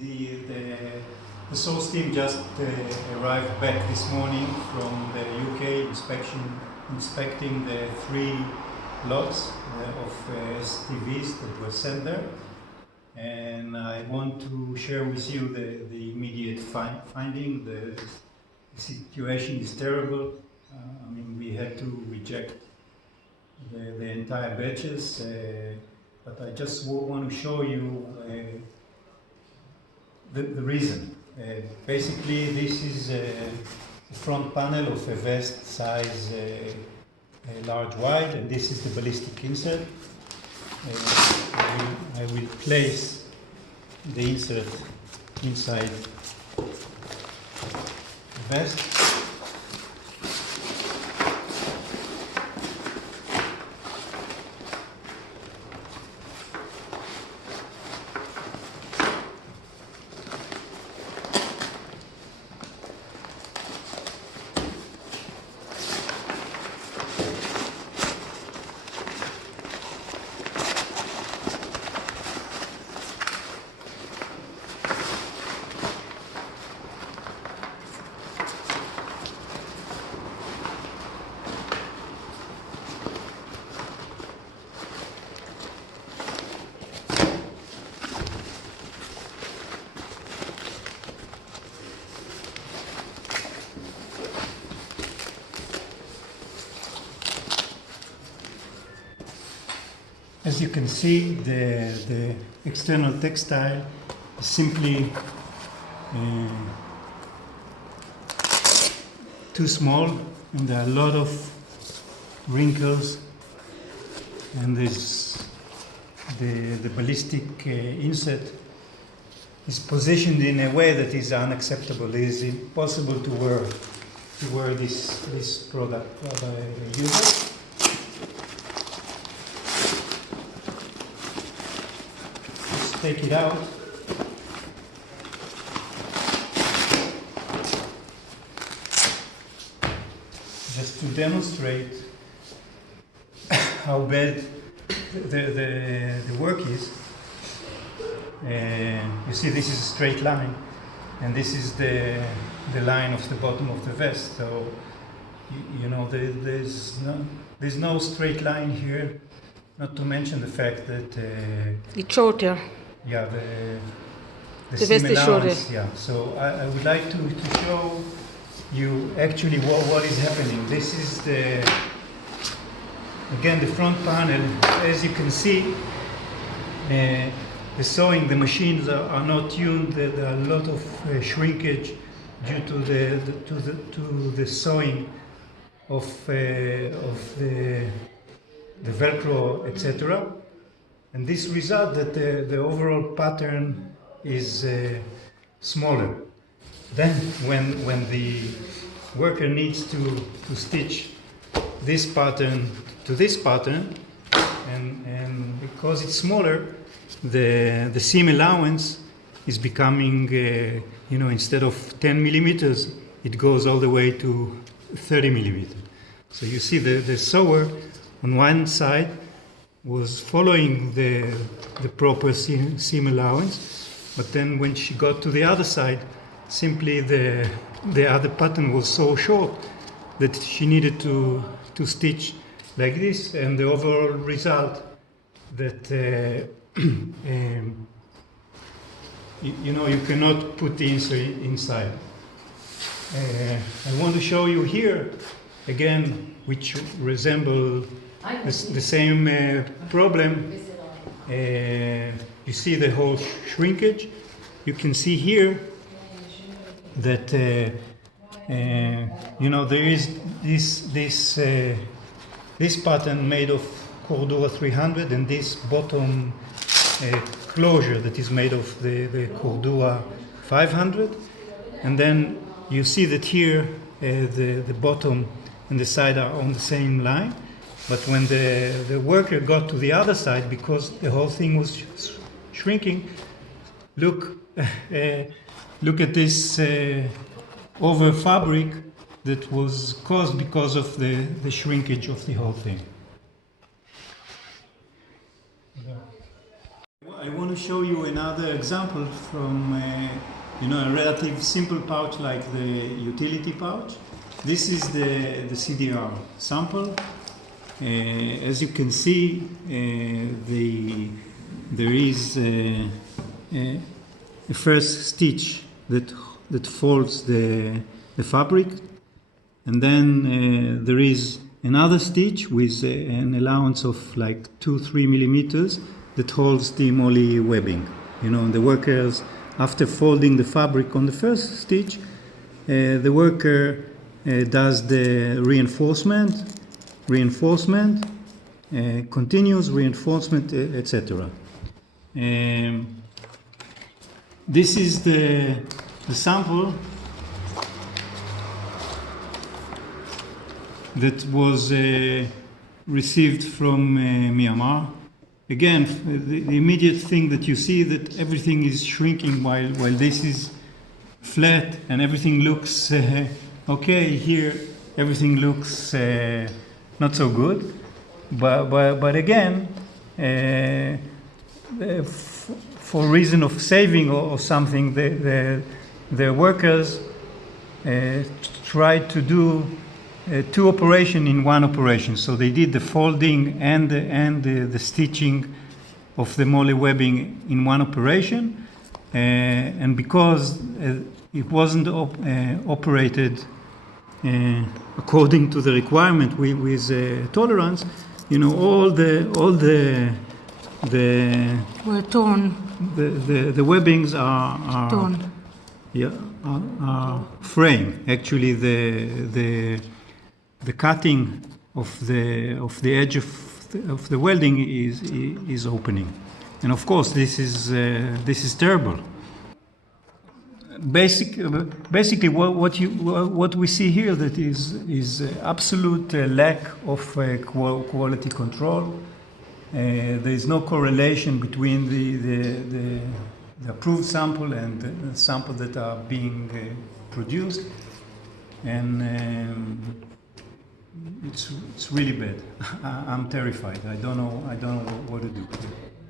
The source team just arrived back this morning from the UK inspecting the 3 lots of STVs that were sent there. And I want to share with you the immediate finding. The situation is terrible. I mean, we had to reject the entire batches, but I just want to show you the reason. Basically, this is a front panel of a vest size large wide, and this is the ballistic insert. I will place the insert inside the vest. As you can see, the external textile is simply too small, and there are a lot of wrinkles, and the ballistic insert is positioned in a way that is unacceptable. It is impossible to wear this product by a user. Take it out. Just to demonstrate how bad the work is. You see, this is a straight line, and this is the line of the bottom of the vest. So you know there's no straight line here. Not to mention the fact that it's shorter. Yeah, the vest is shorter. Yeah, so I would like to show you actually what is happening. This is again the front panel. As you can see, the sewing, the machines are not tuned. There are a lot of shrinkage due to the sewing of the Velcro, etc. And this result that the overall pattern is smaller. Then when the worker needs to stitch this pattern to this pattern, and because it's smaller, the seam allowance is becoming, instead of 10 millimeters, it goes all the way to 30 millimeters. So you see the sewer on one side was following the proper seam allowance, but then when she got to the other side, simply the other pattern was so short that she needed to stitch like this, and the overall result that you cannot put the insert inside. I want to show you here again, which resemble the same problem. You see the whole shrinkage. You can see here that there is this pattern made of Cordura 300, and this bottom closure that is made of the Cordura 500, and then you see that here the bottom and the side are on the same line. But when the worker got to the other side, because the whole thing was shrinking, look at this over fabric that was caused because of the shrinkage of the whole thing. I I want to show you another example from a relative simple pouch like the utility pouch. This is the CDR sample. As you can see, there is a first stitch that folds the fabric, and then there is another stitch with an allowance of like 2-3 millimeters that holds the moly webbing. The workers, after folding the fabric on the first stitch, the worker does the reinforcement, continuous reinforcement, etc. This is the sample that was received from Myanmar. Again, the immediate thing that you see that everything is shrinking while this is flat and everything looks okay. Here everything looks not so good, but again, for reason of saving or something, the workers tried to do two operations in one operation. So they did the folding and the stitching of the moly webbing in one operation, and because it wasn't operated according to the requirement with tolerance, all the Were torn. the webbings are Torn. Yeah, frame. Actually, the cutting of the edge of the welding is opening, and of course this is terrible. Basically, what we see here that is absolute lack of quality control. There is no correlation between the approved sample and the sample that are being produced, and it's really bad. I'm terrified. I don't know what to do.